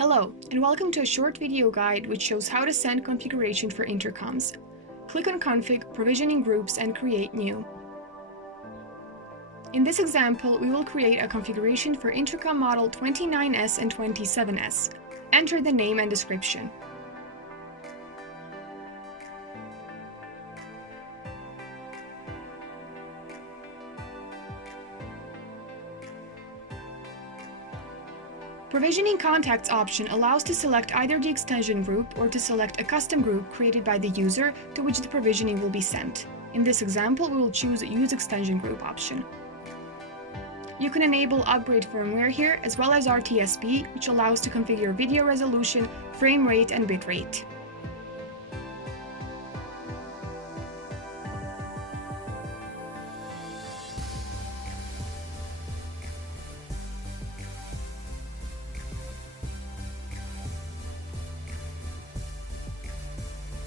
Hello, and welcome to a short video guide which shows how to send configuration for intercoms. Click on Config, Provisioning Groups, and Create New. In this example, we will create a configuration for intercom model 29S and 27S. Enter the name and description. Provisioning Contacts option allows to select either the extension group or to select a custom group created by the user to which the provisioning will be sent. In this example, we will choose Use Extension Group option. You can enable Upgrade Firmware here, as well as RTSP, which allows to configure video resolution, frame rate, and bitrate.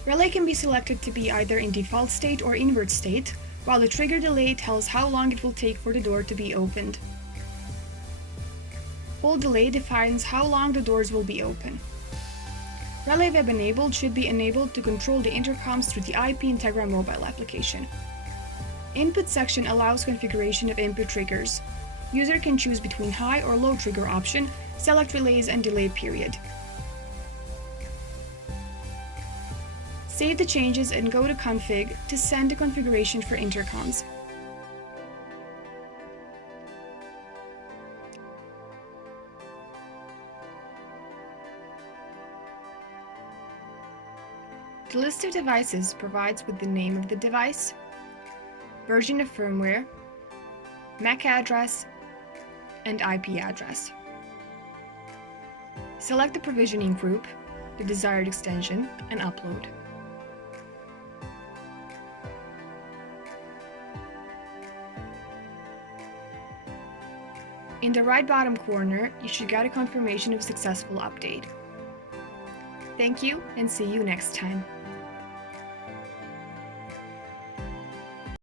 Relay can be selected to be either in default state or invert state, while the trigger delay tells how long it will take for the door to be opened. Hold delay defines how long the doors will be open. Relay Web Enabled should be enabled to control the intercoms through the IP-INTEGRA mobile application. Input section allows configuration of input triggers. User can choose between high or low trigger option, select relays and delay period. Save the changes and go to Config to send the configuration for intercoms. The list of devices provides with the name of the device, version of firmware, MAC address, and IP address. Select the provisioning group, the desired extension, and upload. In the right bottom corner, you should get a confirmation of successful update. Thank you, and see you next time.